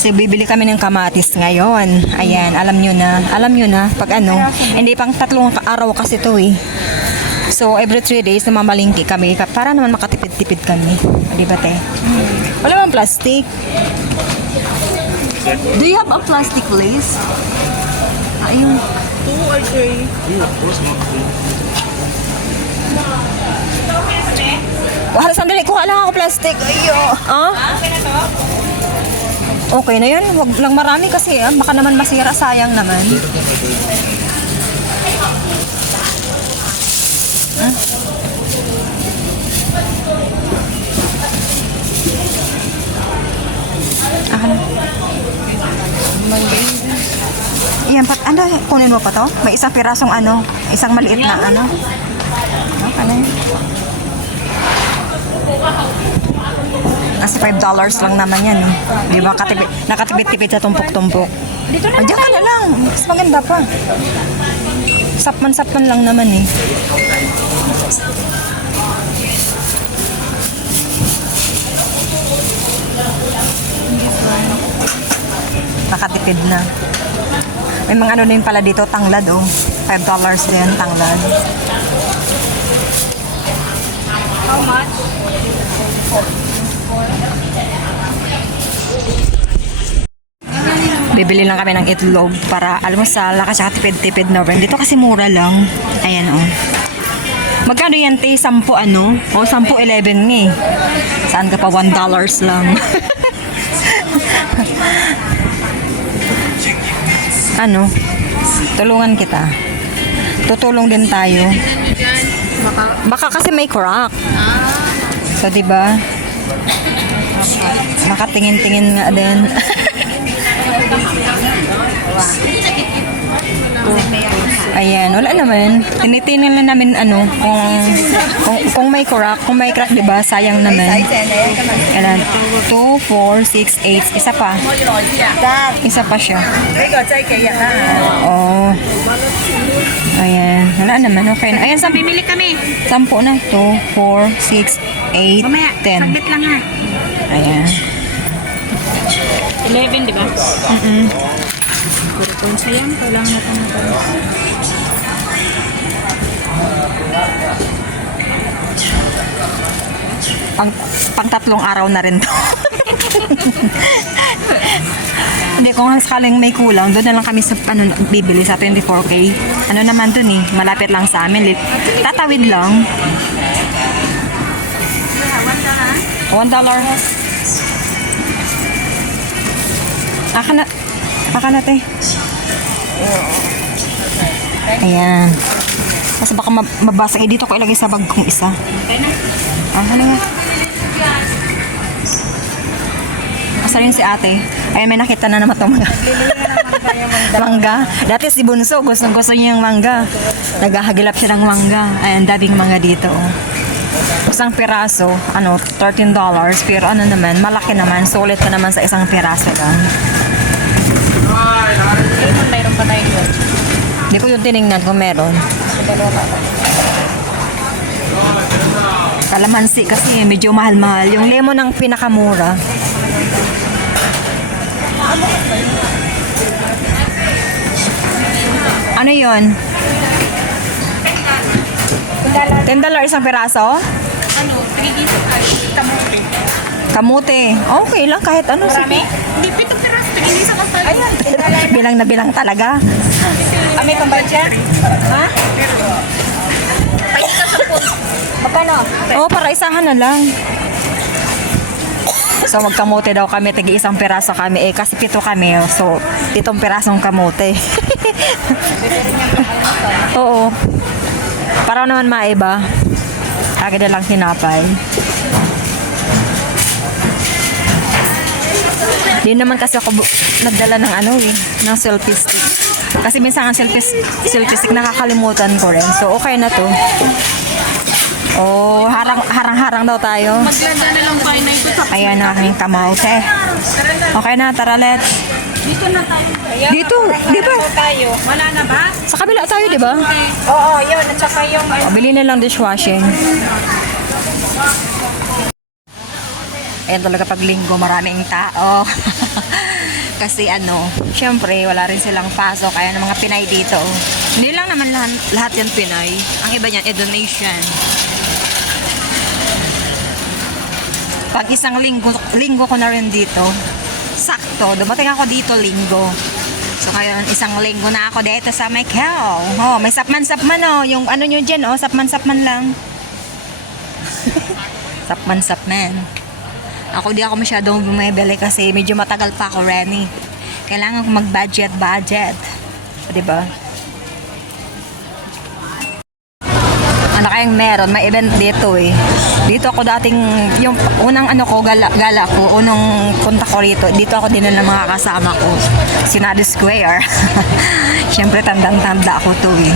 Kasi bibili kami ng kamatis ngayon. Ayan, alam nyo na, pag ano, hindi pang 3 araw kasi to eh. So, every 3 days, namamalingki kami para naman makatipid-tipid kami. Di ba, te? Wala bang plastic? Do you have a plastic, please? Ayun. 2 or 3. Wala, sandali. Kuha lang ako plastic. Ayo. Ah? Okay na yan. Huwag lang marami kasi baka naman masira. Sayang naman. Yan, ano, kunin mo pa to? May isang pirasong ano, isang maliit na ano. Ano yun? Kasi $5 lang naman yan eh. Di ba? Nakatipid-tipid sa tumpok-tumpok. Dito na. Diyan ka na lang. Mas maganda pa. Sapman-sapman lang naman eh. Nakatipid na. May mga ano din pala dito, tanglad oh. $5 din, tanglad. How much? Bibili lang kami ng itlog para almusal, kasi tipid-tipid na rin. Dito kasi mura lang. Ayan oh. Magkano yan, te? 10 ano? O, 10, 11 eh. Saan ka pa? $1 lang. Ano? Tulungan kita. Tutulong din tayo. Baka kasi may crack. So, diba? Makatingin-tingin nga din. Ayan, wala naman. Tinitingnan lang namin ano, kung may crack, di ba? Sayang naman. Ayan, 2, 4, 6, 8. Isa pa. Isa pa siya. Oo. Ayan, wala naman. Okay na. Ayan, Bibili kami. 10 na. 2, 4, 6, 8, Mamaya, 10. saglit lang ha. Ayan. 11, di ba? Kurupon sayang. Kailangan natin natin. Pang 3 araw na rin to. Hindi, kung sakaling may kulang, doon na lang kami sa, bibili sa 24K. Ano naman dun eh, malapit lang sa amin. Tatawid lang. $1. Aka na, te. Ayan. Kasi baka mabasag. Dito ko ilagay sa bag kong isa. Okay na. Ano nga? Asa rin si ate. Ayan, may nakita na naman itong mga mangga. Dati si Bunso, gusto niya yung mangga. Naghahagilap siya ng mangga. Ayan, daming mangga dito. Oh. Isang piraso, $13. Pero ano naman, malaki naman. Sulit pa naman sa isang piraso lang. Mayroon pa tayo doon. Hindi ko yung tinignan kung meron. Kalamansi kasi medyo mahal-mahal. Yung lemon ang pinakamura. Ano yun? $10 isang piraso? Ano? 3 days kamote. Kamote. Okay lang kahit ano. Marami? Hindi, 7 peras. 3 days ako sa ayan. Bilang na bilang talaga. May pambayad siya? Ha? Ay, ka sa pool. Magkano? Oo, para isahan na lang. So, magkamote daw kami. Tigi isang piraso kami. Kasi 7 kami. So, 7 pirasong kamote. Oo. Para naman maiba. Agad na lang hinapay. Di naman kasi ako nagdala ng ng selfie stick. Kasi minsan ang selfie stick nakakalimutan ko rin. So, okay na to. Oh, harang-harang daw tayo. Maglanda na lang tayo na ito sa... Ayan na aking kamote. Okay na, tara let's. Dito na tayo. Dito, di ba? Tayo. Wala na ba? Sa kabila tayo, di ba? Oo, yun. At saka yung... Bili na lang dishwashing. Ayan talaga pag linggo, maraming tao. Kasi syempre, wala rin silang pasok. Kaya ng mga Pinay dito. Hindi lang naman lahat yan Pinay. Ang iba niyan, donation. Pag isang linggo ko na rin dito, sakto, dumating ako dito linggo. So ngayon, isang linggo na ako dito sa Macau. Oh, may sapman-sapman yung nyo dyan, sapman-sapman lang. Sapman-sapman. Ako di ako masyadong bumibili kasi medyo matagal pa ako, Renny. Kailangan ko mag-budget. Diba? Ano kayang meron? May event dito eh. Dito ako dating, yung unang gala ko, unang punta ko rito, dito ako din ng mga kasama ko. Sinado Square. Siyempre, tandang-tanda ako to eh.